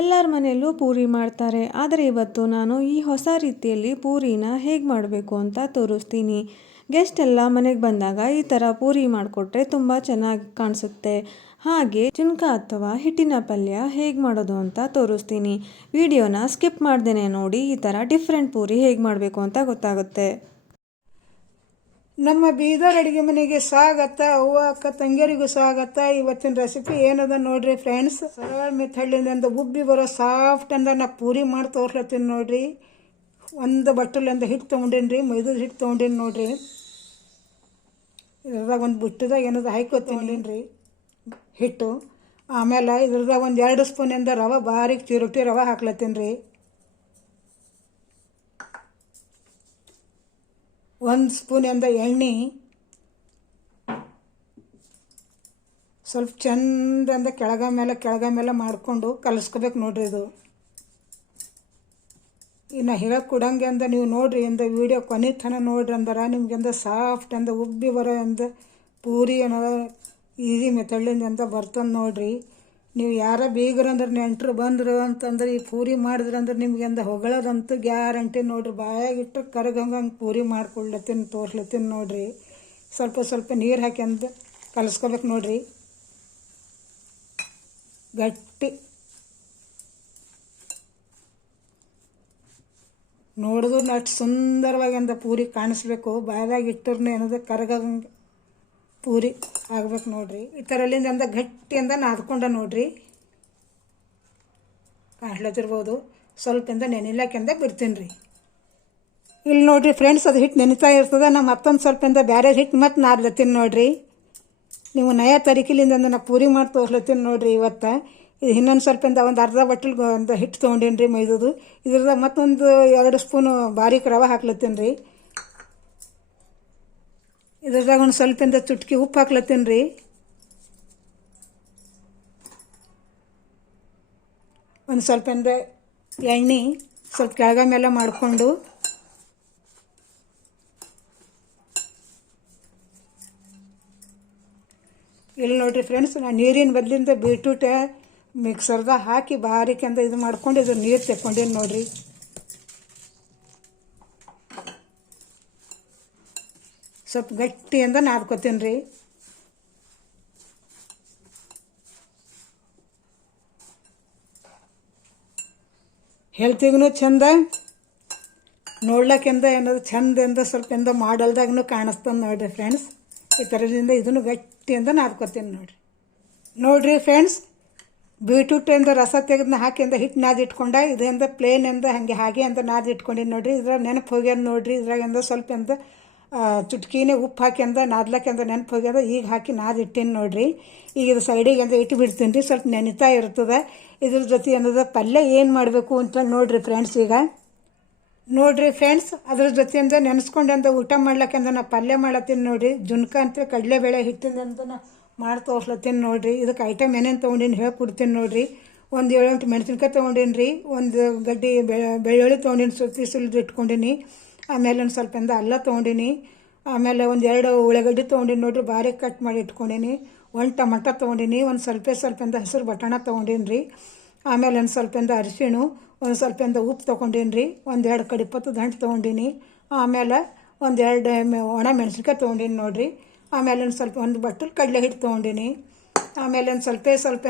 ಎಲ್ಲರ ಮನೆಯಲ್ಲೂ ಪೂರಿ ಮಾಡ್ತಾರೆ. ಆದರೆ ಇವತ್ತು ನಾನು ಈ ಹೊಸ ರೀತಿಯಲ್ಲಿ ಪೂರಿನ ಹೇಗೆ ಮಾಡಬೇಕು ಅಂತ ತೋರಿಸ್ತೀನಿ. ಗೆಸ್ಟ್ ಎಲ್ಲ ಮನೆಗೆ ಬಂದಾಗ ಈ ಥರ ಪೂರಿ ಮಾಡಿಕೊಟ್ರೆ ತುಂಬ ಚೆನ್ನಾಗಿ ಕಾಣಿಸುತ್ತೆ. ಹಾಗೆ ಚುನ್ಕ ಅಥವಾ ಹಿಟ್ಟಿನ ಪಲ್ಯ ಹೇಗೆ ಮಾಡೋದು ಅಂತ ತೋರಿಸ್ತೀನಿ. ವಿಡಿಯೋನ ಸ್ಕಿಪ್ ಮಾಡ್ದೇನೆ ನೋಡಿ ಈ ಥರ ಡಿಫ್ರೆಂಟ್ ಪೂರಿ ಹೇಗೆ ಮಾಡಬೇಕು ಅಂತ ಗೊತ್ತಾಗುತ್ತೆ. ನಮ್ಮ ಬೀದರ್ ಅಡುಗೆ ಮನೆಗೆ ಸ್ವಾಗತ, ಅವ್ವ, ಅಕ್ಕ, ತಂಗಿಯರಿಗೂ ಸ್ವಾಗತ. ಇವತ್ತಿನ ರೆಸಿಪಿ ಏನದ ನೋಡ್ರಿ ಫ್ರೆಂಡ್ಸ್ ಸರಳ ಮೆಥಡ್ಲಿಂದ ಉಬ್ಬಿ ಬರೋ ಸಾಫ್ಟ್ ಅಂದ ನಾ ಪೂರಿ ಮಾಡಿ ತೋರ್ಸ್ಲತ್ತೀನಿ ನೋಡ್ರಿ. ಒಂದು ಬಟ್ಟಲಿಂದ ಹಿಟ್ಟು ತೊಗೊಂಡೇನಿ ರೀ, ಮೈದದ ಹಿಟ್ಟು ತೊಗೊಂಡೇನಿ ನೋಡ್ರಿ. ಇದ್ರದಾಗ ಒಂದು ಬುಟ್ಟದಾಗ ಏನದ ಹಾಕೋತೀನಿ ರೀ, ಹಿಟ್ಟು. ಆಮೇಲೆ ಇದ್ರದಾಗ ಒಂದು ಎರಡು ಸ್ಪೂನಿಂದ ರವೆ, ಬಾರಿಕ್ ಚಿರೋಟಿ ರವೆ ಹಾಕ್ಲತ್ತೀನಿ ರೀ. ಒಂದು ಸ್ಪೂನ್ ಎಂದ ಎಣ್ಣೆ, ಸ್ವಲ್ಪ ಚಂದಂದ ಕೆಳಗ ಮೇಲೆ ಕೆಳಗ ಮೇಲೆ ಮಾಡಿಕೊಂಡು ಕಲಿಸ್ಕೋಬೇಕು ನೋಡ್ರಿ ಇದು. ಇನ್ನು ಹೇಳಕ್ಕೆ ಕೊಡಂಗೆ ಅಂದ ನೀವು ನೋಡ್ರಿ ಅಂದ ವೀಡಿಯೋ ಕೊನೆ ತನ ನೋಡ್ರಿ ಅಂದ್ರೆ, ನಿಮ್ಗೆ ಅಂದ ಸಾಫ್ಟ್ ಅಂದ ಉಬ್ಬಿ ಬರೋ ಅಂದ ಪೂರಿ ಅನ್ನೋದ ಈಸಿ ಮೆಥಡ್ಲಿಂದ ಎಂದ ಬರ್ತಂದು ನೋಡ್ರಿ. ನೀವು ಯಾರ ಬೀಗರು ಅಂದ್ರೆ ನೆಂಟರು ಬಂದರು ಅಂತಂದ್ರೆ ಈ ಪೂರಿ ಮಾಡಿದ್ರೆ ಅಂದ್ರೆ ನಿಮ್ಗೆ ಅಂದ ಹೊಗಳದಂತೂ ಗ್ಯಾರಂಟಿ ನೋಡ್ರಿ. ಬಾಯಾಗಿಟ್ಟು ಕರಗಂಗೆ ಹಂಗೆ ಪೂರಿ ಮಾಡ್ಕೊಡ್ಲತ್ತೀನಿ ತೋರ್ಸ್ಲತ್ತೀನಿ ನೋಡ್ರಿ. ಸ್ವಲ್ಪ ಸ್ವಲ್ಪ ನೀರು ಹಾಕ್ಯಂದು ಕಲಿಸ್ಕೋಬೇಕು ನೋಡ್ರಿ. ಗಟ್ಟಿ. ನೋಡಿದ್ರು ಅಷ್ಟು ಸುಂದರವಾಗಿ ಅಂದ ಪೂರಿ ಕಾಣಿಸ್ಬೇಕು. ಬಾಯಾಗಿಟ್ಟರು ಏನದ ಕರಗಂಗೆ ಪೂರಿ. ಆಗ್ಬೇಕು ನೋಡ್ರಿ. ಈ ಥರಲ್ಲಿಂದ ಅಂದ ಗಟ್ಟಿ ಅಂದ ನಾದ್ಕೊಂಡ ನೋಡ್ರಿ. ಕಾಣ್ಲತ್ತಿರ್ಬೋದು. ಸ್ವಲ್ಪ ಎಂದ ನೆನಿಲಾಕೆಂದ ಬಿಡ್ತೀನಿ ರೀ ಇಲ್ಲಿ ನೋಡ್ರಿ ಫ್ರೆಂಡ್ಸ್ ಅದು ಹಿಟ್ಟು ನೆನಿತಾ ಇರ್ತದೆ. ನಾ ಮತ್ತೊಂದು ಸ್ವಲ್ಪ ಎಂದ ಬೇರೆ ಹಿಟ್ಟು ಮತ್ತೆ ನಾದ್ಲತ್ತೀನಿ ನೋಡ್ರಿ. ನೀವು ನಯ ತರಿಕಿಲಿಂದ ನಾ ಪೂರಿ ಮಾಡಿ ತೋರ್ಸ್ಲತ್ತೀನಿ ನೋಡ್ರಿ ಇವತ್ತು. ಇದು ಇನ್ನೊಂದು ಸ್ವಲ್ಪ ಎಂದ ಒಂದು ಅರ್ಧ ಬಟ್ಟಲ್ ಒಂದು ಹಿಟ್ಟು ತೊಗೊಂಡೇನಿ ರೀ ಮೈದುದು. ಇದ್ರದಾಗ ಮತ್ತೊಂದು ಎರಡು ಸ್ಪೂನು ಬಾರೀಕ್ ರವೆ ಹಾಕ್ಲತ್ತೀನಿ ರೀ ಇದ್ರದಾಗ ಒಂದು ಸ್ವಲ್ಪಿಂದ ಚುಟ್ಕಿ ಉಪ್ಪು ಹಾಕ್ಲತ್ತೀನಿ ರೀ? ಒಂದು ಸ್ವಲ್ಪಿಂದ ಎಣ್ಣೆ, ಸ್ವಲ್ಪ ಕೆಳಗ ಮೇಲೆ ಮಾಡಿಕೊಂಡು ಇಲ್ಲಿ ನೋಡಿರಿ ಫ್ರೆಂಡ್ಸ್ ನಾನು ನೀರಿನ ಬದಲಿಂದ ಬೀಟ್ರೂಟ ಮಿಕ್ಸರ್ದಾಗ ಹಾಕಿ ಬಾರಿಕೆಂದ ಇದು ಮಾಡ್ಕೊಂಡು ಇದು ನೀರು ತೆಕ್ಕೊಂಡೀನಿ ನೋಡ್ರಿ? ಸ್ವಲ್ಪ ಗಟ್ಟಿಯಿಂದ ನಾದ್ಕೋತೀನಿ ರೀ. ಹೆಲ್ತಿಗೂ ಚಂದ ನೋಡ್ಲಕ್ಕಿಂದ ಏನದು ಚಂದಿಂದ ಸ್ವಲ್ಪ ಎಂದ ಮಾಡಲ್ದಾಗೂ ಕಾಣಿಸ್ತದೆ ನೋಡಿರಿ ಫ್ರೆಂಡ್ಸ್ ಈ ಥರದಿಂದ ಇದನ್ನು ಗಟ್ಟಿಯಿಂದ ನಾದ್ಕೋತೀನಿ ನೋಡಿರಿ. ನೋಡಿರಿ ಫ್ರೆಂಡ್ಸ್ ಬೀಟ್ರೂಟಿಂದ ರಸ ತೆಗೆದನ್ನ ಹಾಕಿಂದ ಹಿಟ್ಟು ನಾದಿಟ್ಕೊಂಡ ಇಟ್ಕೊಂಡ ಪ್ಲೇನ್ ಎಂದ ಹಾಗೆ ಹಾಗೆ ಅಂತ ನಾದಿ ನೋಡಿರಿ. ನೋಡ್ರಿ ಇದ್ರಾಗ ನೆನಪು ಹೋಗ್ಯದ ನೋಡ್ರಿ. ಇದ್ರಾಗಿಂದ ಸ್ವಲ್ಪ ಎಂದ ಚುಟ್ಕಿನೇ ಉಪ್ಪು ಹಾಕಿ ಅಂದ ನಾದ್ಲಕ್ಕಿಂದ ನೆನಪು ಹೋಗ್ಯದ ಈಗ ಹಾಕಿ ನಾದ್ ಇಟ್ಟೀನಿ ನೋಡ್ರಿ. ಈಗ ಇದು ಸೈಡಿಗೆ ಅಂತ ಇಟ್ಟು ಬಿಡ್ತೀನಿ ರೀ, ಸ್ವಲ್ಪ ನೆನಿತಾ ಇರ್ತದೆ. ಇದ್ರ ಜೊತೆ ಏನದ, ಪಲ್ಯ ಏನು ಮಾಡಬೇಕು ಅಂತ ನೋಡ್ರಿ ಫ್ರೆಂಡ್ಸ್ ಈಗ. ನೋಡ್ರಿ ಫ್ರೆಂಡ್ಸ್ ಅದ್ರ ನೆನೆಸ್ಕೊಂಡೆ ಅಂದ, ಊಟ ಮಾಡ್ಲಕ್ಕಂದ ನಾ ಪಲ್ಯ ಮಾಡತ್ತೀನಿ ನೋಡ್ರಿ. ಜುನ್ಕ ಅಂತ ಕಡಲೆಬೇಳೆ ಹಿಟ್ಟಿಂದ ನಾ ಮಾಡಿ ತೋರ್ಸ್ಲತ್ತೀನಿ ನೋಡ್ರಿ. ಇದಕ್ಕೆ ಐಟಮ್ ಏನೇನು ತೊಗೊಂಡಿನಿ ಹೇಳ್ಕೊಡ್ತೀನಿ ನೋಡ್ರಿ. ಒಂದು ಏಳೆಂಟು ಮೆಣಸಿನ್ಕಾಯಿ ತೊಗೊಂಡೀನಿ ರೀ ಒಂದು ಗಡ್ಡಿ ಬೆಳ್ಳುಳ್ಳಿ ತೊಗೊಂಡಿನಿ ಸುತ್ತಿ ಸುಲಿದು ಇಟ್ಕೊಂಡಿನಿ. ಆಮೇಲೆ ಒಂದು ಸ್ವಲ್ಪ ಎಂದ ಅಲ್ಲ ತೊಗೊಂಡಿನಿ. ಆಮೇಲೆ ಒಂದು ಎರಡು ಉಳ್ಳಾಗಡ್ಡಿ ತೊಗೊಂಡಿನಿ ನೋಡ್ರಿ ಬಾರಿ ಕಟ್ ಮಾಡಿ ಇಟ್ಕೊಂಡಿನಿ. ಒಂದು ಟಮಟ ತೊಗೊಂಡಿನಿ, ಒಂದು ಸ್ವಲ್ಪ ಸ್ವಲ್ಪಿಂದ ಹಸಿರು ಬಟಾಣ ತೊಗೊಂಡೀನಿ ರೀ ಆಮೇಲೆ ಒಂದು ಸ್ವಲ್ಪಿಂದ ಅರಿಶಿಣು, ಒಂದು ಸ್ವಲ್ಪಿಂದ ಉಪ್ಪು ತೊಗೊಂಡೀನಿ ರೀ ಒಂದು ಎರಡು ಕಡಿಪತ್ತು ದಂಟು ತೊಗೊಂಡೀನಿ. ಆಮೇಲೆ ಒಂದು ಎರಡು ಒಣ ಮೆಣಸಿನ್ಕಾಯಿ ತೊಗೊಂಡೀನಿ ನೋಡಿರಿ. ಆಮೇಲೆ ಒಂದು ಸ್ವಲ್ಪ, ಒಂದು ಬಟ್ಟಲು ಕಡಲೆ ಹಿಟ್ಟು ತೊಗೊಂಡೀನಿ. ಆಮೇಲೆ ಒಂದು ಸ್ವಲ್ಪ ಸ್ವಲ್ಪ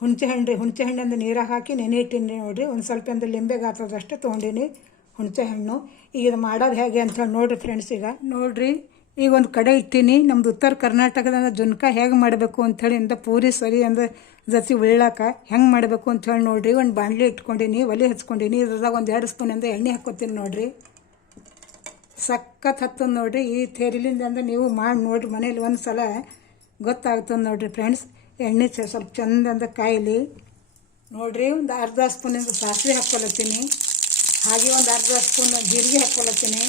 ಹುಣಸೆ ಹಣ್ಣು ರೀ, ಹುಣಸೆ ಹಣ್ಣಿಂದ ನೀರಾಗ ಹಾಕಿ ನೆನೆ ಇಟ್ಟೀನಿ ನೋಡಿರಿ. ಒಂದು ಸ್ವಲ್ಪ ಎಂದ ಲಿಂಬೆ ಗಾತ್ರದಷ್ಟು ತೊಗೊಂಡೀನಿ. ಹುಣಸೆ ಹಣ್ಣು. ಈಗ ಇದು ಮಾಡೋದು ಹೇಗೆ ಅಂತ ಹೇಳಿ ನೋಡ್ರಿ ಫ್ರೆಂಡ್ಸ್ ಈಗ ನೋಡ್ರಿ, ಈಗ ಒಂದು ಕಡೆ ಇಟ್ಟೀನಿ. ನಮ್ದು ಉತ್ತರ ಕರ್ನಾಟಕದ ಜುನ್ಕ ಹೇಗೆ ಮಾಡಬೇಕು ಅಂಥೇಳಿ ಅಂತ ಪೂರಿ ಸರಿ ಅಂದ್ರೆ ಜೊತೆ ಉಳ್ಳಾಕ ಹೆಂಗೆ ಮಾಡಬೇಕು ಅಂಥೇಳಿ ನೋಡ್ರಿ. ಒಂದು ಬಾಣಲಿ ಇಟ್ಕೊಂಡೀನಿ, ಒಲೆ ಹಚ್ಕೊಂಡೀನಿ. ಇದ್ರದಾಗ ಒಂದು ಎರಡು ಸ್ಪೂನ್ ಅಂದ ಎಣ್ಣೆ ಹಾಕ್ಕೊತೀನಿ ನೋಡ್ರಿ. ಸಖತ್ ಹತ್ತದ ನೋಡ್ರಿ. ಈ ಥೇರಿಲಿಂದ ಅಂದ್ರೆ ನೀವು ಮಾಡಿ ನೋಡ್ರಿ ಮನೇಲಿ ಒಂದು ಸಲ ಗೊತ್ತಾಗ್ತದೆ ನೋಡ್ರಿ ಫ್ರೆಂಡ್ಸ್ ಎಣ್ಣೆ ಸ್ವಲ್ಪ ಅಂದ್ರೆ ಕಾಯಿಲಿ. ನೋಡ್ರಿ, ಒಂದು ಅರ್ಧ ಸ್ಪೂನಿಂದ ಸಾಸಿವೆ ಹಾಕ್ಕೊಳತ್ತೀನಿ ಹಾಗೆ ಒಂದು ಅರ್ಧ ಸ್ಪೂನ್ ಜೀರಿಗೆ ಹಾಕ್ಕೊಳತ್ತೀನಿ.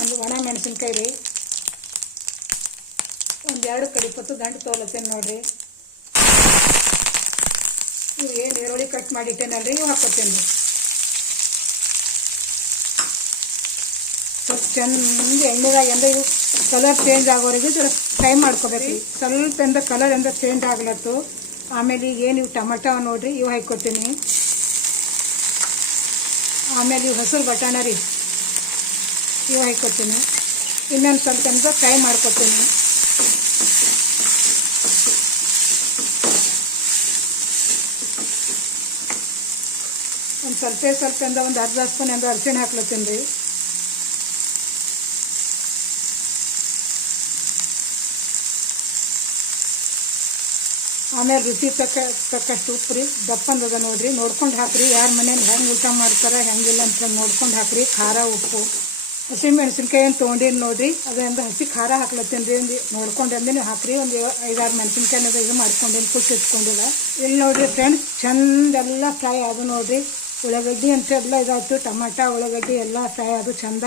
ಒಂದು ಒಣ ಮೆಣಸಿನ್ಕಾಯಿ ರೀ. ಒಂದು ಎರಡು ಕಡಿಪತ್ತು ಗಂಟು ತೊಗೊಳತ್ತೀನಿ ನೋಡಿರಿ. ಇವು ಏನು ಈರುಳ್ಳಿ ಕಟ್ ಮಾಡಿಟ್ಟೇನಲ್ರಿ ಇವು ಹಾಕ್ಕೊತೀನಿ ರೀ. ಸ್ವಲ್ಪ ಚೆಂದ ಎಣ್ಣೆದಾಗ ಎಂದ ಇವು ಕಲರ್ ಚೇಂಜ್ ಆಗೋರಿಗೆ ಸ್ವಲ್ಪ ಫ್ರೈ ಮಾಡ್ಕೋಬೇಕು ಸ್ವಲ್ಪ ಎಂದ ಕಲರ್ ಎಂದ ಚೇಂಜ್ ಆಗ್ಲತ್ತು. ಆಮೇಲೆ ಏನು ಇವು ಟೊಮೆಟೊ ನೋಡಿರಿ, ಇವು ಹಾಕ್ಕೊತೀನಿ. ಆಮೇಲೆ ಇವು ಹಸಿರು ಬಟಾಣ ರೀ. ಇವು ಹಾಕ್ಕೊತೀನಿ ಇನ್ನೊಂದು ಸ್ವಲ್ಪ ಅಂತ ಫ್ರೈ ಮಾಡ್ಕೊತೀನಿ. ಒಂದು ಸ್ವಲ್ಪ ಸ್ವಲ್ಪ ಒಂದು ಅರ್ಧ ಸ್ಪೂನ್ ಅಂದ ಅರಿಶಿಣ ಹಾಕ್ಲತ್ತೀನಿ ರೀ. ಆಮೇಲೆ ರುಚಿ ತಕ್ಕ, ತಕ್ಕಷ್ಟು ಉಪ್ಪು ರೀ. ದಪ್ಪಂದದ ನೋಡಿರಿ. ನೋಡ್ಕೊಂಡು ಹಾಕ್ರಿ. ಯಾರ ಮನೇಲಿ ಹೆಂಗೆ ಊಟ ಮಾಡ್ತಾರೆ, ಹೆಂಗಿಲ್ಲ ಅಂತ ನೋಡ್ಕೊಂಡು ಹಾಕ್ರಿ. ಖಾರ, ಉಪ್ಪು. ಹಸಿ ಮೆಣಸಿನ್ಕಾಯಿ ಏನು ತೊಗೊಂಡೀನಿ ನೋಡ್ರಿ. ಅದರಿಂದ ಹಸಿ ಖಾರ ಹಾಕ್ಲತ್ತೀನಿ ರೀ. ಒಂದು ನೋಡ್ಕೊಂಡು ಅಂದಿನ ಹಾಕ್ರಿ. ಒಂದು ಐದಾರು ಮೆಣಸಿನ್ಕಾಯಿನ ಇದು ಮಾಡ್ಕೊಂಡೇನು. ಕುಟ್ಟಿ ಇಟ್ಕೊಂಡಿಲ್ಲ. ಇಲ್ಲಿ ನೋಡ್ರಿ ಫ್ರೆಂಡ್ಸ್ ಚಂದೆಲ್ಲ ಫ್ರೈ ಅದು ನೋಡಿರಿ. ಉಳ್ಳಾಗಡ್ಡಿ ಅಂತ ಎಲ್ಲ ಇದಾಯ್ತು ಟಮಾಟ, ಉಳ್ಳಾಗಡ್ಡಿ ಎಲ್ಲ ಫ್ರೈ ಅದು ಚಂದ.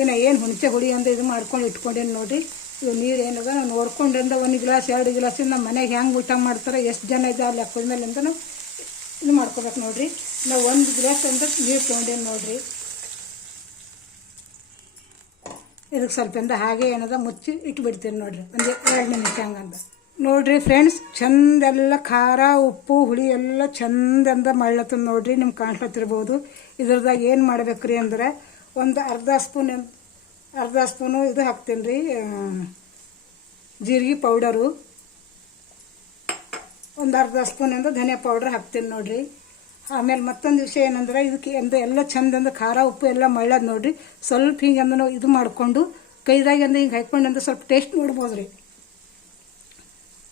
ಇನ್ನು ಏನು ಹುಣಸೆ ಹುಳಿ ಅಂತ ಇದು ಮಾಡ್ಕೊಂಡು ಇಟ್ಕೊಂಡೇನು ನೋಡ್ರಿ. ಇವು ನೀರು ಏನದ ನಾವು ನೋಡ್ಕೊಂಡಿಂದ ಒಂದು ಗ್ಲಾಸ್, ಎರಡು ಗ್ಲಾಸ್ ನಮ್ಮ ಮನೆಗೆ ಹೆಂಗೆ ಊಟ ಮಾಡ್ತಾರೆ, ಎಷ್ಟು ಜನ ಇದೆ ಅಲ್ಲಿ ಹಾಕಿದ ಮೇಲೆ ಅಂತ ಇದು ಮಾಡ್ಕೋಬೇಕು ನೋಡಿರಿ. ನಾವು ಒಂದು ಗ್ಲಾಸ್ ಅಂತ ನೀರು ತೊಗೊಂಡೇನು ನೋಡಿರಿ. ಇದಕ್ಕೆ ಸ್ವಲ್ಪ ಅಂದ ಹಾಗೆ ಏನದ ಮುಚ್ಚಿ ಇಟ್ಬಿಡ್ತೀನಿ ನೋಡ್ರಿ. ಒಂದು ಎರಡು ನಿಮಿಷ ಹಂಗಂದ ನೋಡಿರಿ ಫ್ರೆಂಡ್ಸ್ ಚಂದೆಲ್ಲ ಖಾರ, ಉಪ್ಪು, ಹುಳಿ ಎಲ್ಲ ಚಂದಂದ ಮಳ್ಳತ್ತದ ನೋಡಿರಿ ನಿಮ್ಗೆ ಕಾಣ್ಸ್ಲತ್ತಿರ್ಬೋದು ಇದ್ರದಾಗ ಏನು ಮಾಡ್ಬೇಕ್ರಿ ಅಂದ್ರೆ, ಒಂದು ಅರ್ಧ ಸ್ಪೂನ್ ಅರ್ಧ ಸ್ಪೂನು ಇದು ಹಾಕ್ತೀನಿ ರೀ ಜೀರಿಗೆ ಪೌಡರು. ಒಂದು ಅರ್ಧ ಸ್ಪೂನಿಂದ ಧನಿಯಾ ಪೌಡ್ರ್ ಹಾಕ್ತೀನಿ ನೋಡಿರಿ. ಆಮೇಲೆ ಮತ್ತೊಂದು ವಿಷಯ ಏನಂದ್ರೆ, ಇದಕ್ಕೆ ಎಂದು ಎಲ್ಲ ಚಂದಂದ ಖಾರ, ಉಪ್ಪು ಎಲ್ಲ ಮಳ್ಳದ್ ನೋಡಿರಿ. ಸ್ವಲ್ಪ ಹಿಂಗೆ ಅಂದ್ರೆ ಇದು ಮಾಡಿಕೊಂಡು, ಕೈದಾಗಿ ಹಿಂಗೆ ಹಾಕ್ಕೊಂಡು ಅಂದ್ರೆ ಸ್ವಲ್ಪ ಟೇಸ್ಟ್ ನೋಡ್ಬೋದು ರೀ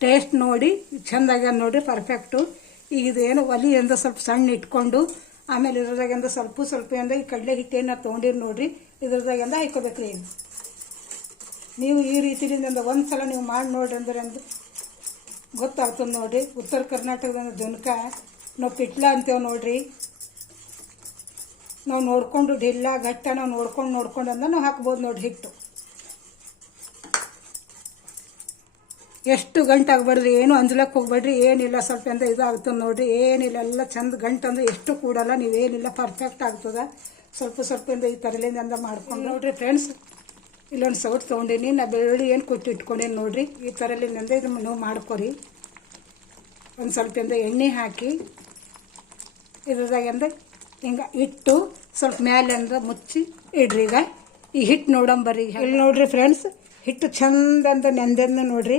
ಟೇಸ್ಟ್ ನೋಡಿ ಚೆಂದಾಗ್ಯದ ನೋಡಿರಿ ಪರ್ಫೆಕ್ಟು ಈಗ ಇದೇನು ಒಲಿ ಅಂದ್ರೆ ಸ್ವಲ್ಪ ಸಣ್ಣ ಇಟ್ಕೊಂಡು ಆಮೇಲೆ ಇದ್ರದಾಗೆಂದ ಸ್ವಲ್ಪ ಸ್ವಲ್ಪ ಅಂದ ಈ ಕಡಲೆ ಹಿಟ್ಟೇನ ತೊಗೊಂಡಿರಿ ನೋಡ್ರಿ ಹಾಕೋಬೇಕು ಹಾಕೋಬೇಕ್ರಿ. ನೀವು ಈ ರೀತಿಯಿಂದ ಒಂದು ಸಲ ನೀವು ಮಾಡಿ ನೋಡ್ರಿ ಅಂದ್ರೆ ಅಂದ್ರೆ ಗೊತ್ತಾಗ್ತದೆ ನೋಡ್ರಿ. ಉತ್ತರ ಕರ್ನಾಟಕದ ಜುನ್ಕ ನಾವು ಪಿಟ್ಲ ಅಂತೇವೆ ನೋಡ್ರಿ. ನಾವು ನೋಡ್ಕೊಂಡು ಢಿಲ್ಲ ಘಟ್ಟ ನಾವು ನೋಡ್ಕೊಂಡು ನೋಡ್ಕೊಂಡು ಅಂದ್ರೆ ನಾವು ಹಾಕ್ಬೋದು ನೋಡ್ರಿ ಹಿಟ್ಟು. ಎಷ್ಟು ಗಂಟೆ ಏನು ಅಂಜಲಕ್ಕೆ ಹೋಗ್ಬೇಡ್ರಿ, ಏನಿಲ್ಲ ಸ್ವಲ್ಪ ಅಂತ ಇದಾಗ್ತದೆ ನೋಡ್ರಿ, ಏನಿಲ್ಲ, ಎಲ್ಲ ಚಂದ ಗಂಟು ಅಂದ್ರೆ ಎಷ್ಟು ಕೂಡಲ್ಲ, ನೀವೇನಿಲ್ಲ ಪರ್ಫೆಕ್ಟ್ ಆಗ್ತದೆ. ಸ್ವಲ್ಪ ಸ್ವಲ್ಪ ಇಂದ ಈ ತರಲಿಂದ ಮಾಡ್ಕೊಂಡು ನೋಡ್ರಿ ಫ್ರೆಂಡ್ಸ್ ಇಲ್ಲೊಂದು ಸೌಟ್ ತೊಗೊಂಡೀನಿ, ನಾ ಬೆಳ್ಳುಳ್ಳಿ ಏನು ಕೊಟ್ಟು ಇಟ್ಕೊಂಡೇನು ನೋಡ್ರಿ, ಈ ಥರಲಿಂದ ಇದು ನೀವು ಮಾಡ್ಕೊರಿ. ಒಂದು ಸ್ವಲ್ಪ ಎಂದ ಎಣ್ಣೆ ಹಾಕಿ, ಇದ್ರದಾಗೆಂದ ಹಿಂಗೆ ಇಟ್ಟು ಸ್ವಲ್ಪ ಮೇಲೆ ಅಂದ್ರೆ ಮುಚ್ಚಿ ಇಡ್ರಿ ಈಗ. ಈ ಹಿಟ್ಟು ನೋಡಂಬರ್ರಿ ಇಲ್ಲಿ ನೋಡ್ರಿ ಫ್ರೆಂಡ್ಸ್ ಹಿಟ್ಟು ಚಂದ ಅಂತ ನೆಂದೆಂದ ನೋಡ್ರಿ.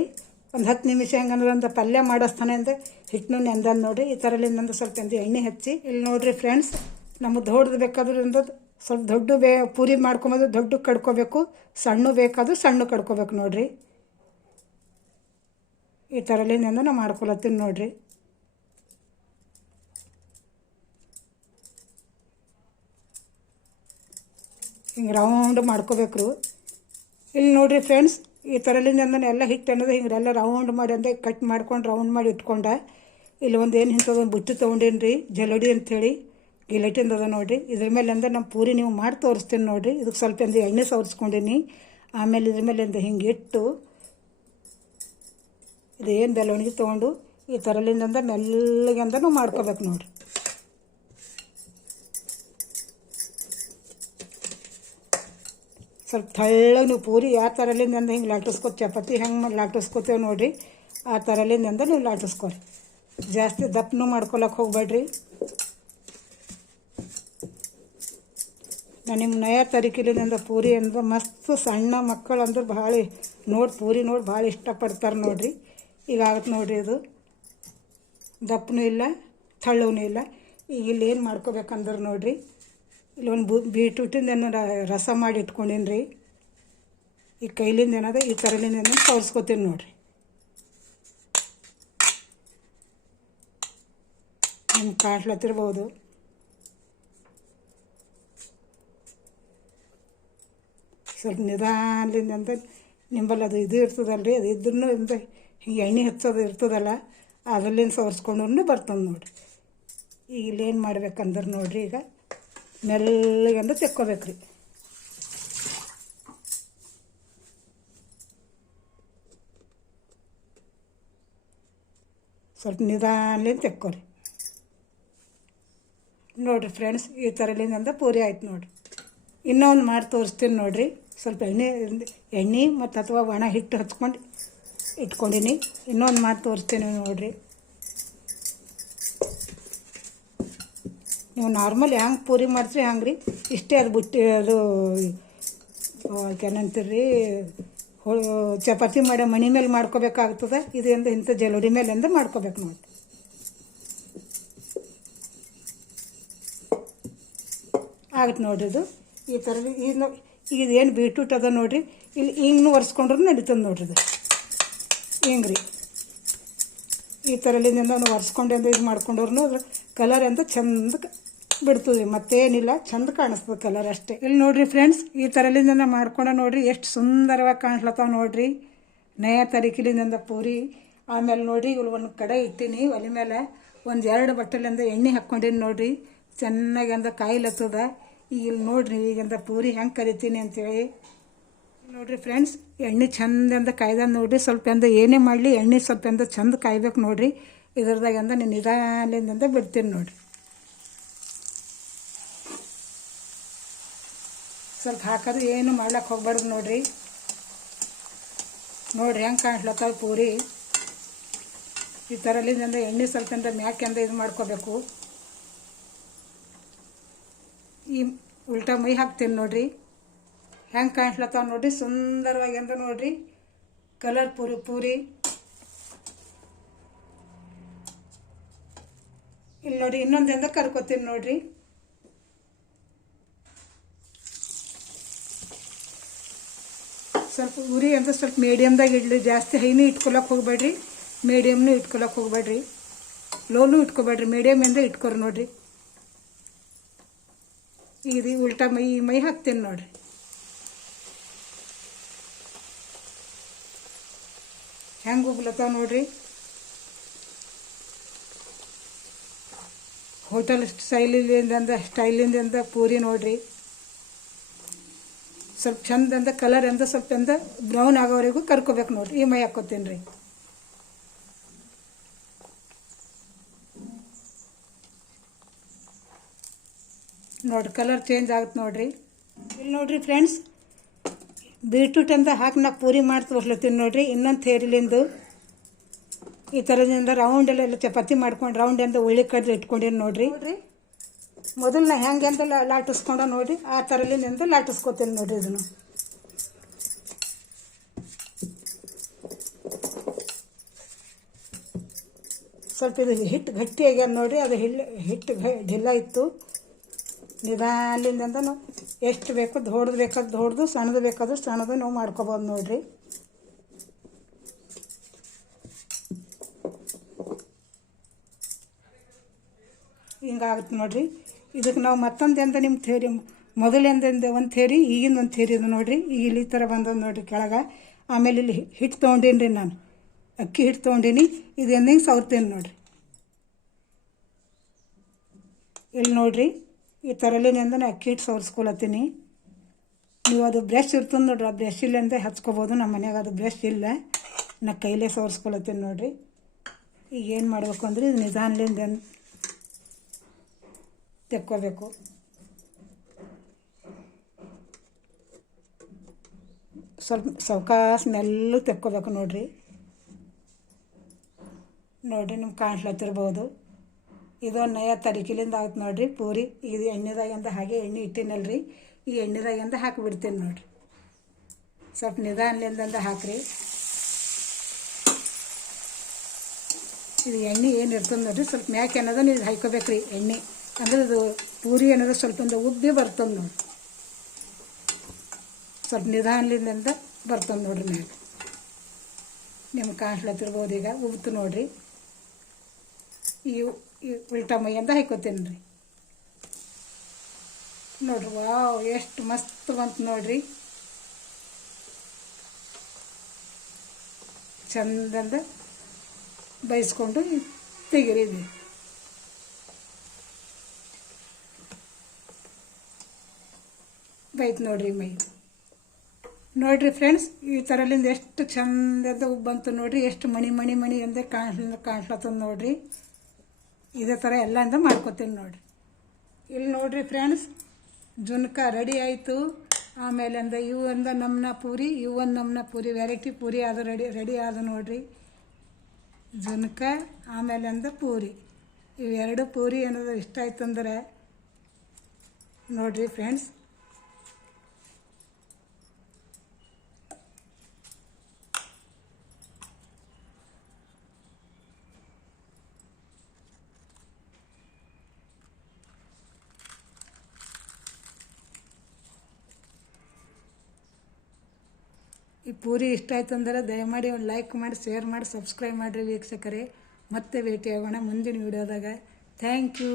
ಒಂದು ಹತ್ತು ನಿಮಿಷ ಹೆಂಗಂದ್ರೆ ಒಂದು ಪಲ್ಯ ಮಾಡಿಸ್ತಾನೆ ಅಂದರೆ ಹಿಟ್ಟನ್ನು ನೆಂದನ್ ನೋಡಿರಿ ಈ ಥರಲಿಂದ ಸ್ವಲ್ಪ ಎಂದು ಎಣ್ಣೆ ಹಚ್ಚಿ. ಇಲ್ಲಿ ನೋಡ್ರಿ ಫ್ರೆಂಡ್ಸ್ ನಮಗೆ ದೊಡ್ಡದು ಬೇಕಾದ್ರೆ ಅಂದದ್ದು ಸ್ವಲ್ಪ ದೊಡ್ಡ ಬೇ, ಪೂರಿ ಮಾಡ್ಕೊಂಬೋದು ದೊಡ್ಡ ಕಡ್ಕೋಬೇಕು. ಸಣ್ಣ ಬೇಕಾದ್ರೂ ಸಣ್ಣ ಕಡ್ಕೋಬೇಕು ನೋಡಿರಿ. ಈ ಥರಲಿಂದ ನಾವು ಮಾಡ್ಕೊಳತ್ತೀನಿ ನೋಡಿರಿ. ಹಿಂಗೆ ರೌಂಡ್ ಮಾಡ್ಕೋಬೇಕು ಇಲ್ಲಿ ನೋಡಿರಿ ಫ್ರೆಂಡ್ಸ್ ಈ ಥರಲಿಂದ ಎಲ್ಲ ಹಿಟ್ಟು ಅನ್ನೋದು ಹಿಂಗೆಲ್ಲ ರೌಂಡ್ ಮಾಡಿ ಅಂದ್ರೆ ಕಟ್ ಮಾಡ್ಕೊಂಡು ರೌಂಡ್ ಮಾಡಿ ಇಟ್ಕೊಂಡೆ. ಇಲ್ಲಿ ಒಂದು ಏನು ಒಂದು ಬುತ್ತಿ ತೊಗೊಂಡೇನಿ ರೀ ಜಲಡಿ ಅಂಥೇಳಿ ಗಿಲಟಿಂದ ಅದ ನೋಡಿರಿ. ಇದ್ರ ಮೇಲೆ ಅಂದ್ರೆ ನಮ್ಮ ಪೂರಿ ನೀವು ಮಾಡಿ ತೋರಿಸ್ತೀನಿ ನೋಡಿರಿ. ಇದಕ್ಕೆ ಸ್ವಲ್ಪ ಅಂದ್ರೆ ಎಣ್ಣೆ ಸವರ್ಸ್ಕೊಂಡೀನಿ. ಆಮೇಲೆ ಇದ್ರ ಮೇಲೆ ಅಂದ್ರೆ ಹಿಂಗೆ ಇಟ್ಟು ಇದು ಬೆಳವಣಿಗೆ ತೊಗೊಂಡು ಈ ಥರಲಿಂದ ಮೆಲ್ಲಗೆ ಮೆಲ್ಲಿಗೆ ನಾವು ಮಾಡ್ಕೋಬೇಕು ನೋಡ್ರಿ. ಸ್ವಲ್ಪ ತಳ್ಳನು ಪೂರಿ ಯಾವ ಥರಲಿಂದ ಹಿಂಗೆ ಲಾಟಿಸ್ಕೊ ಚಪಾತಿ, ಹೆಂಗೆ ಮಾಡಿ ನೋಡಿರಿ. ಆ ಥರಲಿಂದ ನೀವು ಲಾಟಿಸ್ಕೊರಿ. ಜಾಸ್ತಿ ದಪ್ಪನೂ ಮಾಡ್ಕೊಳಕ್ಕೆ ಹೋಗ್ಬೇಡ್ರಿ. ನಾನು ನಿಮ್ಮ ನಯ ತರಿಕಿಲಿಂದ ಪೂರಿ ಅಂದ್ರೆ ಮಸ್ತ್ ಸಣ್ಣ ಮಕ್ಕಳು ಅಂದ್ರೆ ಭಾಳ ನೋಡಿ, ಪೂರಿ ನೋಡಿ ಭಾಳ ಇಷ್ಟಪಡ್ತಾರೆ ನೋಡಿರಿ. ಈಗ ಆಗತ್ತೆ ನೋಡ್ರಿ ಇದು. ದಪ್ಪನೂ ಇಲ್ಲ ತಳ್ಳವೂ ಇಲ್ಲ. ಈಗ ಇಲ್ಲಿ ಏನು ಮಾಡ್ಕೋಬೇಕಂದ್ರೆ ನೋಡ್ರಿ. ಇಲ್ಲಿ ಒಂದು ಬು, ಬೀಟ್ರೂಟಿಂದ ಏನಾರ ರಸ ಮಾಡಿ ಇಟ್ಕೊಂಡೀನಿ ರೀ. ಈ ಕೈಲಿಂದ ಏನದ ಈ ಥರಲಿಂದ ಏನೋ ಸವರ್ಸ್ಕೊತೀನಿ ನೋಡಿರಿ. ನಿಮ್ಗೆ ಕಾಣ್ಲತ್ತಿರ್ಬೋದು ಸ್ವಲ್ಪ ನಿಧಾನಲಿಂದ ಅಂತ ನಿಂಬಲ್ಲಿ ಅದು ಇದು ಇರ್ತದಲ್ಲ ರೀ ಅದು ಇದ್ರೂ ಹಿಂಗೆ ಎಣ್ಣೆ ಹಚ್ಚೋದು ಇರ್ತದಲ್ಲ, ಅದರಲ್ಲಿಂದ ಸವರ್ಸ್ಕೊಂಡು ಬರ್ತದೆ ನೋಡಿರಿ. ಈಗ ಇಲ್ಲೇನು ಮಾಡ್ಬೇಕಂದ್ರೆ ನೋಡಿರಿ ಈಗ. ಮೆಲ್ಲಗೆ ಅಂದ್ರೆ ತೆಕ್ಕೋಬೇಕು ರೀ ಸ್ವಲ್ಪ ನಿಧಾನಲಿಂದ ತೆಕ್ಕೋರಿ. ನೋಡಿರಿ ಫ್ರೆಂಡ್ಸ್, ಈ ಥರಲಿಂದ ಪೂರಿ ಆಯ್ತು ನೋಡಿರಿ. ಇನ್ನೊಂದು ಮಾಡಿ ತೋರಿಸ್ತೀನಿ ನೋಡಿರಿ. ಸ್ವಲ್ಪ ಎಣ್ಣೆ ಎಣ್ಣೆ ಮತ್ತು ಅಥವಾ ಒಣ ಹಿಟ್ಟು ಹಚ್ಕೊಂಡು ಇಟ್ಕೊಂಡಿನಿ. ಇನ್ನೊಂದು ಮಾಡಿ ತೋರಿಸ್ತೀನಿ ನೋಡಿರಿ. ನೀವು ನಾರ್ಮಲ್ ಹೆಂಗೆ ಪೂರಿ ಮಾಡ್ತೀರಿ ಹಂಗೆ ರೀ ಇಷ್ಟೇ ಅದು ಬಿಟ್ಟು, ಅದು ಏನಂತೀರಿ? ಹೊ, ಚಪಾತಿ ಮಾಡೋ ಮಣಿ ಮೇಲೆ ಮಾಡ್ಕೋಬೇಕಾಗ್ತದೆ? ಎಂದು ಇಂಥ ಜಲೋಡಿ ಮೇಲಿಂದ ಮಾಡ್ಕೋಬೇಕು ನೋಡಿ ಆಗತ್ತೆ ನೋಡ್ರಿ ಇದು. ಈ ಥರ ಈಗ ಈಗ ಏನು ಬೀಟ್ರೂಟ್ ಅದ ನೋಡಿರಿ, ಇಲ್ಲಿ ಹಿಂಗೆ ಒರೆಸ್ಕೊಂಡ್ರು ನಡೀತದೆ ನೋಡ್ರಿ ಇದು. ಹಿಂಗೆ ರೀ ಈ ಥರಲಿಂದ ಒರೆಸ್ಕೊಂಡು ಇದು ಮಾಡ್ಕೊಂಡ್ರು ಕಲರ್ ಅಂತ ಚಂದ ಬಿಡ್ತದೆ, ಮತ್ತೇನಿಲ್ಲ, ಚಂದ ಕಾಣಿಸ್ತದೆ ಕಲರ್ ಅಷ್ಟೇ. ಇಲ್ಲಿ ನೋಡ್ರಿ ಫ್ರೆಂಡ್ಸ್ ಈ ಥರಲಿಂದ ಮಾಡ್ಕೊಂಡು ನೋಡ್ರಿ, ಎಷ್ಟು ಸುಂದರವಾಗಿ ಕಾಣಿಸ್ಲತ್ತಾವ ನೋಡ್ರಿ. ನಯ ತರಿಕಿಲಿಂದ ಪೂರಿ, ಆಮೇಲೆ ನೋಡ್ರಿ ಇಲ್ಲಿ ಒಂದು ಕಡೆ ಇಟ್ಟೀನಿ, ಒಲೆ ಮೇಲೆ ಒಂದು ಎರಡು ಬಟ್ಟಲಿಂದ ಎಣ್ಣೆ ಹಾಕ್ಕೊಂಡಿನಿ ನೋಡ್ರಿ. ಚೆನ್ನಾಗಿ ಅಂದ ಕಾಯಿಲತ್ತದ. ಈಗ ಇಲ್ಲಿ ನೋಡ್ರಿ ಈಗಂದ ಪೂರಿ ಹೆಂಗೆ ಕರಿತೀನಿ ಅಂತೇಳಿ. ನೋಡ್ರಿ ಫ್ರೆಂಡ್ಸ್ ಎಣ್ಣೆ ಚಂದಂದ ಕಾಯ್ದ ನೋಡ್ರಿ. ಸ್ವಲ್ಪ ಅಂದ ಏನೇ ಮಾಡಲಿ, ಎಣ್ಣೆ ಸ್ವಲ್ಪ ಅಂದ ಚಂದ ಕಾಯ್ಬೇಕು ನೋಡ್ರಿ. ಇದ್ರದಾಗ ಅಂದ ನಿಧಾನದಿಂದ ಬಿಡ್ತೀನಿ ನೋಡ್ರಿ. ಸ್ವಲ್ಪ ಹಾಕೋದು ಏನು ಮಾಡ್ಲಕ್ಕೆ ಹೋಗ್ಬಾರ್ದು ನೋಡ್ರಿ. ನೋಡ್ರಿ ಹೆಂಗೆ ಕಾಣಿಸ್ಲತ್ತವ ಪೂರಿ ಈ ಥರಲಿಂದ ಎಣ್ಣೆ ಸ್ವಲ್ಪ ಅಂದ್ರೆ ಮ್ಯಾಕೆಂದ ಇದು ಮಾಡ್ಕೋಬೇಕು. ಈ ಉಲ್ಟಾ ಮೈ ಹಾಕ್ತೀನಿ ನೋಡ್ರಿ. ಹೆಂಗೆ ಕಾಣಿಸ್ಲತ್ತಾವ ನೋಡ್ರಿ ಸುಂದರವಾಗಿ ಅಂತ ನೋಡ್ರಿ. ಕಲರ್ ಪೂರಿ ಪೂರಿ. ಇಲ್ಲಿ ನೋಡಿ ಇನ್ನೊಂದಿಂದ ಕರ್ಕೋತೀನಿ ನೋಡ್ರಿ. ಸ್ವಲ್ಪ ಉರಿ ಅಂತ ಸ್ವಲ್ಪ ಮೀಡಿಯಮ್ದಾಗ ಇಡ್ಲಿ. ಜಾಸ್ತಿ ಹೈನೂ ಇಟ್ಕೊಳಕ್ಕೆ ಹೋಗ್ಬೇಡ್ರಿ. ಮೀಡಿಯಮ್ನು ಇಟ್ಕೊಳಕ್ಕೆ ಹೋಗ್ಬೇಡ್ರಿ. ಲೋನು ಇಟ್ಕೊಬೇಡ್ರಿ. ಮೀಡಿಯಮ್ ಎಂದ ಇಟ್ಕೊರಿ ನೋಡ್ರಿ. ಇದು ಉಲ್ಟಾ ಮೈ ಮೈ ಹಾಕ್ತೀನಿ ನೋಡ್ರಿ. ಹೆಂಗೆ ಉಗ್ಲತ್ತಾವ ನೋಡ್ರಿ? ಹೋಟೆಲ್ ಸ್ಟೈಲಿಂದ ಸ್ಟೈಲಿಂದ ಪೂರಿ ನೋಡ್ರಿ. ಸ್ವಲ್ಪ ಚಂದಂದ ಕಲರ್ ಅಂದ ಸ್ವಲ್ಪ ಅಂದ ಬ್ರೌನ್ ಆಗೋವರೆಗೂ ಕರ್ಕೋಬೇಕು ನೋಡ್ರಿ. ಈ ಮೈ ಹಾಕೋತೀನಿ ರೀ ನೋಡ್ರಿ ಕಲರ್ ಚೇಂಜ್ ಆಗುತ್ತೆ ನೋಡ್ರಿ. ಇಲ್ಲಿ ನೋಡ್ರಿ ಫ್ರೆಂಡ್ಸ್ ಬೀಟ್ರೂಟ್ ಅಂತ ಹಾಕಿ ನಾ ಪೂರಿ ಮಾಡಿ ತೋರಿಸ್ಲತ್ತೀನಿ ನೋಡ್ರಿ. ಇನ್ನೊಂದು ಥೇರಿಲಿಂದು ಈ ಥರದಿಂದ ರೌಂಡ್ ಎಲ್ಲ ಚಪಾತಿ ಮಾಡ್ಕೊಂಡು ರೌಂಡ್ ಅಂತ ಉಳ್ಳಿ ಕಡ್ದು ಇಟ್ಕೊಂಡಿನಿ ನೋಡ್ರಿ. ನೋಡ್ರಿ. ಮೊದಲು ನಾ ಹೆಂಗೆ ಅಂತ ಲಾಟಿಸ್ಕೊಂಡ ನೋಡಿ, ಆ ಥರಲಿಂದ ಲಾಟಿಸ್ಕೊತೀನಿ ನೋಡಿ ಇದನ್ನು. ಸ್ವಲ್ಪ ಇದು ಹಿಟ್ಟು ಗಟ್ಟಿ ಆಗ್ಯಾದ ನೋಡಿರಿ, ಅದು ಹಿಳ್ಳು ಹಿಟ್ಟು ಢಿಲ್ಲ ಇತ್ತು. ನಿಧಾನದಿಂದ ಎಷ್ಟು ಬೇಕು ದೊಡ್ದು ಬೇಕಾದ ದೊಡ್ಡದು ಸಣ್ಣದು ಬೇಕಾದ್ರೆ ಸಣ್ಣದು ನಾವು ಮಾಡ್ಕೊಬೋದು ನೋಡಿರಿ. ಹಿಂಗಾಗುತ್ತೆ ನೋಡ್ರಿ. ಇದಕ್ಕೆ ನಾವು ಮತ್ತೊಂದು ಎಂದ ನಿಮ್ಮ ಥೇರಿ ಮೊದಲಿಂದ ಒಂದು ಥೇರಿ ಈಗಿನ ಒಂದು ಥೇರಿ ಇದು ನೋಡ್ರಿ. ಈಗ ಇಲ್ಲಿ ಈ ಥರ ಬಂದದ್ದು ನೋಡಿರಿ ಕೆಳಗೆ. ಆಮೇಲೆ ಇಲ್ಲಿ ಹಿಟ್ಟು ತೊಗೊಂಡೀನಿ ರೀ ನಾನು. ಅಕ್ಕಿ ಹಿಟ್ಟು ತೊಗೊಂಡೀನಿ. ಇದು ಎಂದಿಂಗೆ ಸವರ್ತೀನಿ ನೋಡಿರಿ. ಇಲ್ಲಿ ನೋಡಿರಿ, ಈ ಥರಲಿನಿಂದ ನಾನು ಅಕ್ಕಿ ಹಿಟ್ಟು ಸವರ್ಸ್ಕೊಳತ್ತೀನಿ ನೀವು ಅದು ಬ್ರಷ್ ಇರ್ತದೆ ನೋಡ್ರಿ, ಆ ಬ್ರಷ್ ಇಲ್ಲಂದೇ ಹಚ್ಕೋಬೋದು. ನಮ್ಮ ಮನೆಯಾಗ ಅದು ಬ್ರಷ್ ಇಲ್ಲ. ನಾ ಕೈಲೇ ಸವರ್ಸ್ಕೊಳತ್ತೀನಿ ನೋಡಿರಿ. ಈಗ ಏನು ಮಾಡಬೇಕು ಅಂದ್ರೆ ಇದು ನಿಧಾನಲಿಂದ ತೆಕ್ಕೋಬೇಕು. ಸ್ವಲ್ಪ ಸಾವಕಾಶ ಮೆಲ್ಲ ತೆಕ್ಕೋಬೇಕು ನೋಡ್ರಿ. ನೋಡ್ರಿ ನಿಮ್ಗೆ ಕಾಣ್ಸ್ಲತ್ತಿರ್ಬೋದು ಇದೊಂದು ನಯ ತರಿಕಿಲಿಂದ ಆಗುತ್ತೆ ನೋಡ್ರಿ ಪೂರಿ. ಇದು ಎಣ್ಣೆದಾಗಿಂದ ಹಾಗೆ ಎಣ್ಣೆ ಇಟ್ಟಿನಲ್ರಿ. ಈ ಎಣ್ಣೆದಾಗಿಂದ ಹಾಕಿಬಿಡ್ತೀನಿ ನೋಡ್ರಿ. ಸ್ವಲ್ಪ ನಿಧಾನಲಿಂದ ಹಾಕ್ರಿ. ಇದು ಎಣ್ಣೆ ಏನು ಇರ್ತದೆ ನೋಡ್ರಿ. ಸ್ವಲ್ಪ ಮ್ಯಾಕೆ ಏನದ ನೀವು ಹಾಕೋಬೇಕ್ರಿ ಎಣ್ಣೆ. ಅಂದ್ರೆ ಇದು ಪೂರಿ ಅನ್ನೋದು ಸ್ವಲ್ಪ ಒಂದು ಉಬ್ಬಿ ಬರ್ತದೆ ನೋಡಿ. ಸ್ವಲ್ಪ ನಿಧಾನದಿಂದ ಬರ್ತದೆ ನೋಡ್ರಿ ಮ್ಯಾಗ ನಿಮ್ಗೆ ಕಾಣಿಸ್ಲತ್ತಿರ್ಬೋದು ಈಗ ಉಬ್ತು ನೋಡ್ರಿ. ಈ ಉಲ್ಟಾ ಮೈ ಅಂತ ಹಾಕೋತೀನಿ ರೀ. ನೋಡ್ರಿ, ವಾವ್, ಎಷ್ಟು ಮಸ್ತ್ ಬಂತು ನೋಡ್ರಿ. ಚಂದಂದ ಬೈಸ್ಕೊಂಡು ತೆಗೀರಿ ಬೈತ್ ನೋಡ್ರಿ ಮೈ. ನೋಡ್ರಿ ಫ್ರೆಂಡ್ಸ್ ಈ ಥರಲಿಂದ ಎಷ್ಟು ಚಂದದ ಬಂತು ನೋಡ್ರಿ, ಎಷ್ಟು ಮಣಿ ಮಣಿ ಮಣಿ ಎಂದೇ ಕಾಣಿಸ್ಲ ಕಾಣಿಸ್ಲತ್ತದ ನೋಡ್ರಿ. ಇದೇ ಥರ ಎಲ್ಲದಿಂದ ಮಾಡ್ಕೊತೀನಿ ನೋಡ್ರಿ. ಇಲ್ಲಿ ನೋಡ್ರಿ ಫ್ರೆಂಡ್ಸ್ ಜುನ್ಕ ರೆಡಿ ಆಯಿತು. ಆಮೇಲೆ ಅಂದ ಇವು ಅಂದ ನಮ್ನ ಪೂರಿ ಇವು ಒಂದು ನಮ್ನ ಪೂರಿ ವೆರೈಟಿ ಪೂರಿ ಅದು ರೆಡಿ ರೆಡಿ ಆದ ನೋಡ್ರಿ. ಜುನ್ಕ ಆಮೇಲೆ ಅಂದ ಪೂರಿ. ಇವೆರಡು ಪೂರಿ ಅನ್ನೋದು ಇಷ್ಟ ಆಯ್ತು ಅಂದ್ರೆ ನೋಡಿರಿ ಫ್ರೆಂಡ್ಸ್ ಪೂರಿ ಇಷ್ಟ ಆಯ್ತು ಅಂದರೆ ದಯಮಾಡಿ ಒಂದು ಲೈಕ್ ಮಾಡಿ ಶೇರ್ ಮಾಡಿ ಸಬ್ಸ್ಕ್ರೈಬ್ ಮಾಡಿರಿ ವೀಕ್ಷಕರೇ. ಮತ್ತೆ ಭೇಟಿಯಾಗೋಣ ಮುಂದಿನ ವಿಡಿಯೋದಾಗ ಥ್ಯಾಂಕ್ ಯು